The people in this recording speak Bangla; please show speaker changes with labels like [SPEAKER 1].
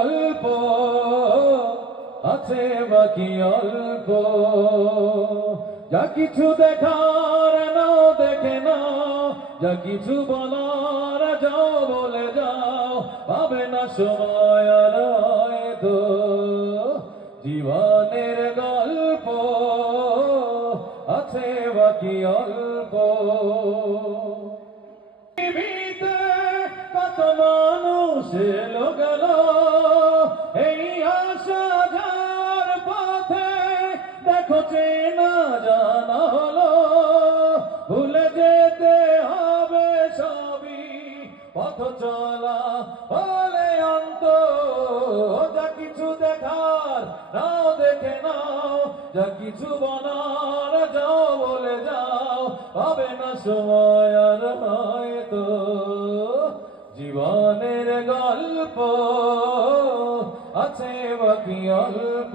[SPEAKER 1] অল্প আছে বাকি অল্প। যা কিছু দেখার নাও, দেখে নাও। যা কিছু বলার যাও, বলে যাও। পাবে না সময় আর হয়তো জীবনের গল্প আছে বাকি অল্প। কত মানুষ এলো দেখো চেনা জানা হলো। ভুলে যেতে হবে সবই। পথ চলা বলে অন্ত যা কিছু দেখার নাও দেখে নাও। যা কিছু বলার যাও, বলে যাও। পাবে না সময় আর হয়তো জীবনের গল্প আছে বাকি অল্প।